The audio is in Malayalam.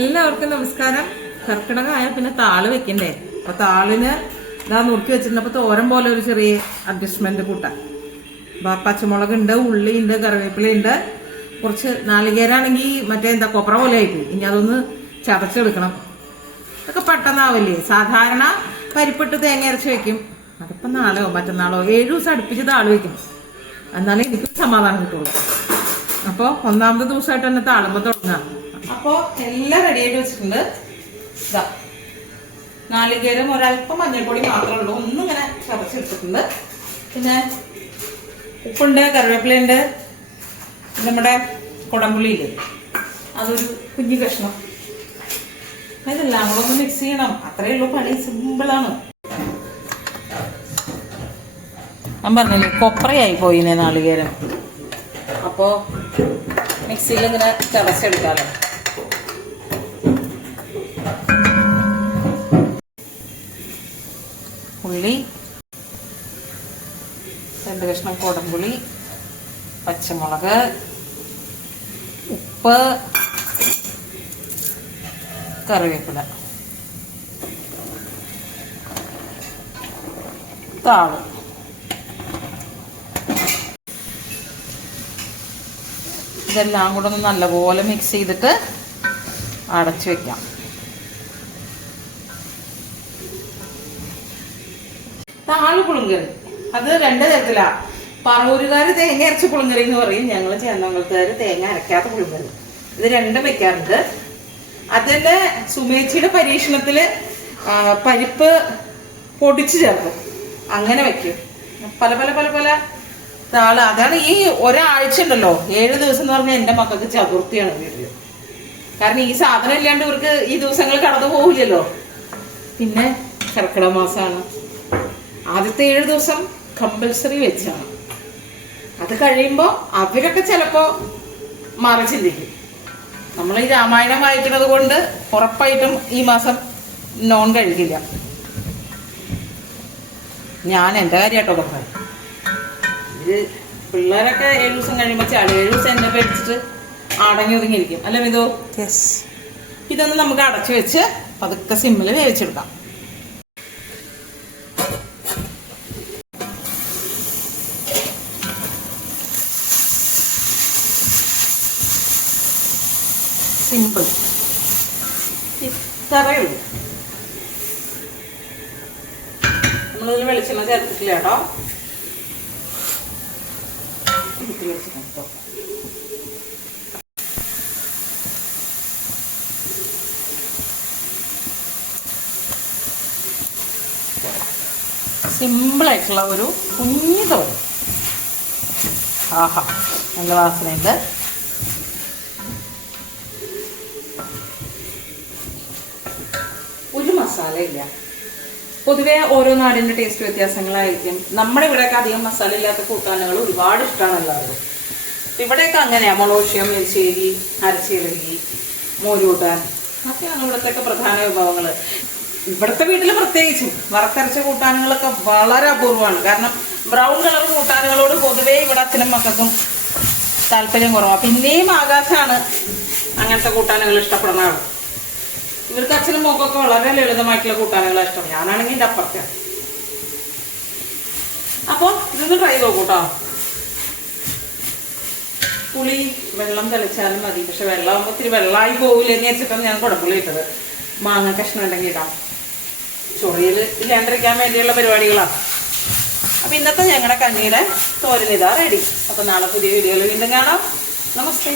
എല്ലാവർക്കും നമസ്കാരം. കർക്കിടകമായ പിന്നെ താള് വെക്കണ്ടേ? അപ്പൊ താളിന് ഇതാ നുറുക്കി വെച്ചിരുന്നപ്പോ തോരൻ പോലെ ഒരു ചെറിയ അഡ്ജസ്റ്റ്മെന്റ് കൂട്ടാൻ. പച്ചമുളക് ഉണ്ട്, ഉള്ളി ഉണ്ട്, കറിവേപ്പില ഉണ്ട്, കുറച്ച് നാളികേരാണെങ്കിൽ മറ്റേ എന്താ കൊപ്ര പോലെ ആയിപ്പോയി. ഇനി അതൊന്ന് ചതച്ചെടുക്കണം. ഇതൊക്കെ പെട്ടെന്നാവില്ലേ? സാധാരണ പരിപ്പിട്ട് തേങ്ങ അരച്ച് വെക്കും. അതിപ്പോ നാളെയോ മറ്റന്നാളോ 7 ദിവസം അടുപ്പിച്ച് താള് വെക്കും. എന്നാലേ എനിക്ക് സമാധാനം കിട്ടുള്ളൂ. അപ്പോൾ ഒന്നാമത്തെ ദിവസമായിട്ട് തന്നെ താളുമ്പോൾ തുടങ്ങാം. അപ്പോൾ എല്ലാം റെഡി ആയിട്ട് വെച്ചിട്ടുണ്ട്. ഇതാ നാളികേരം ഒരല്പം മഞ്ഞൾപ്പൊടി മാത്രമേ ഉള്ളൂ, ഒന്നും ഇങ്ങനെ ചതച്ചെടുത്തിട്ടുണ്ട്. പിന്നെ ഉപ്പുണ്ട്, കറിവേപ്പിലുണ്ട്, നമ്മുടെ കുടംപുളിയില്ലേ അതൊരു കുഞ്ഞു കഷ്ണം. ഇതെല്ലാം കൂടെ ഒന്ന് മിക്സ് ചെയ്യണം. അത്രയേ ഉള്ളൂ പണി, സിമ്പിളാണ്. ഞാൻ പറഞ്ഞില്ലേ കൊപ്രയായി പോയിനെ നാളികേരം. അപ്പോൾ മിക്സിയിൽ ഇങ്ങനെ ചതച്ചെടുക്കാമല്ലോ. ഉള്ളി, 2 കഷ്ണം കുടംപുളി, പച്ചമുളക്, ഉപ്പ്, കറിവേപ്പില, താള്. ഇതെല്ലാം കൂടെ ഒന്ന് നല്ലപോലെ മിക്സ് ചെയ്തിട്ട് അടച്ചു വെക്കാം. താള് പുളിങ്കറി അത് 2 തരത്തിലാ. പറവൂരുകാര് തേങ്ങ അരച്ച പുളിങ്കറി എന്ന് പറയും, ഞങ്ങൾ ചേന്നമംഗലത്തുകാര് തേങ്ങ അരക്കാത്ത പുളിങ്കറി. ഇത് 2 വെക്കാറുണ്ട്. അതിന്റെ സുമേച്ചിയുടെ പരീക്ഷണത്തില് പരിപ്പ് പൊടിച്ചു ചേർക്കും, അങ്ങനെ വെക്കും. പല പല പല പല താള്. അതാണ് ഈ ഒരാഴ്ച ഉണ്ടല്ലോ, 7 ദിവസം എന്ന് പറഞ്ഞാൽ എന്റെ മക്കൾക്ക് ചതുർത്ഥിയാണ് വീട്ടില്. കാരണം ഈ സാധനം ഇല്ലാണ്ട് ഇവർക്ക് ഈ ദിവസങ്ങൾ കടന്നു പോകില്ലല്ലോ. പിന്നെ കർക്കിടക മാസമാണ്, ആദ്യത്തെ 7 ദിവസം കമ്പൽസറി വെച്ചാണ്. അത് കഴിയുമ്പോൾ അവരൊക്കെ ചിലപ്പോ മാറി ചിന്തിക്കും. നമ്മൾ ഈ രാമായണം വായിക്കുന്നത് കൊണ്ട് ഉറപ്പായിട്ടും ഈ മാസം നോൺ കഴിക്കില്ല. ഞാൻ എൻ്റെ കാര്യമായിട്ടോ പറയാം. ഇത് പിള്ളേരൊക്കെ 7 ദിവസം കഴിയുമ്പോൾ 7 ദിവസം എന്നെ പേടിച്ചിട്ട് അടങ്ങി ഒതുങ്ങിയിരിക്കും അല്ലേ മിതോ? യെസ്. ഇതൊന്ന് നമുക്ക് അടച്ചു വെച്ച് പതുക്കെ സിമ്മിൽ വേവിച്ചെടുക്കാം. സിമ്പിൾ, ഇത്രയേ ഉള്ളൂ. നമ്മളിതിൽ വെളിച്ചെണ്ണ ചേർത്തിട്ടില്ല കേട്ടോ. സിമ്പിളായിട്ടുള്ള ഒരു കുഞ്ഞു തോരൻ. ആഹാ, നല്ല വാസനയുണ്ട്. ഒരു മസാല ഇല്ല. പൊതുവെ ഓരോ നാടിന്റെ ടേസ്റ്റ് വ്യത്യാസങ്ങളായിരിക്കും. നമ്മുടെ ഇവിടെയൊക്കെ അധികം മസാല ഇല്ലാത്ത കൂട്ടാനുകൾ ഒരുപാട് ഇഷ്ടമാണ് എല്ലാവർക്കും. ഇവിടെയൊക്കെ അങ്ങനെയാ. മുളോഷ്യം, എരിശ്ശേരി, അരച്ചിളകി, മോരൂട്ടാൻ, ഒക്കെയാണ് ഇവിടത്തെയൊക്കെ പ്രധാന വിഭവങ്ങൾ. ഇവിടുത്തെ വീട്ടിൽ പ്രത്യേകിച്ചും വറുത്തരച്ച കൂട്ടാനുകളൊക്കെ വളരെ അപൂർവമാണ്. കാരണം ബ്രൗൺ കളർ കൂട്ടാനുകളോട് പൊതുവേ ഇവിടെ അച്ഛനും മക്കൾക്കും താല്പര്യം കുറവാണ്. പിന്നെയും ആകാശമാണ് അങ്ങനത്തെ കൂട്ടാനുകൾ ഇഷ്ടപ്പെടുന്ന ആൾ. ഇവർക്ക് അച്ഛനും മോക്കൊക്കെ വളരെ ലളിതമായിട്ടുള്ള കൂട്ടാനുകളാണ് ഇഷ്ടം. ഞാനാണെങ്കിൽ ഇതിൻ്റെ അപ്പുറത്താണ്. അപ്പോൾ ഇതൊന്ന് ട്രൈ നോക്കൂട്ടോ. പുളി വെള്ളം തെളിച്ചാലും മതി. പക്ഷെ വെള്ളമാകുമ്പോൾ ഇത്തിരി വെള്ളമായി പോകില്ലെന്ന് വെച്ചിട്ടാണ് ഞാൻ കുടംപുളി ഇട്ടത്. മാങ്ങ കഷ്ണം ഉണ്ടെങ്കിൽ ഇടാം. ചൊറിയൽ ഇല്ലാണ്ടിരിക്കാൻ വേണ്ടിയുള്ള പരിപാടികളാണ്. അപ്പം ഇന്നത്തെ ഞങ്ങളുടെ കഞ്ഞിയുടെ തോരൻ ഇതാ റെഡി. അപ്പം നാളെ പുതിയ വീഡിയോയിൽ വീണ്ടും കാണാം. നമസ്തേ.